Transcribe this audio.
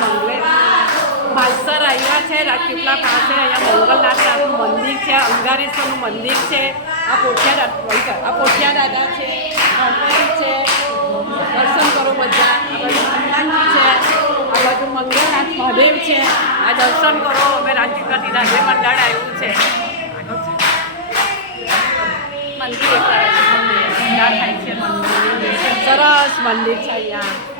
મંગલે માલસર આવ્યા છે રાજપીપળા પાસે. અહીંયા મંગલનાથનું મંદિર છે, અંગારેશ્વરનું મંદિર છે. આ પોઠિયા દાદા છે, ગણપતિ છે. દર્શન કરો બધા. આ બાજુ હનુમાનજી છે, આ બાજુ મંગલનાથ મહાદેવ છે. આ દર્શન કરો. અમે રાજપીપળાથી રાજ્ય મંડળ આવ્યું છે. મંદિર થાય છે. મંદિર સરસ મંદિર છે અહીંયા.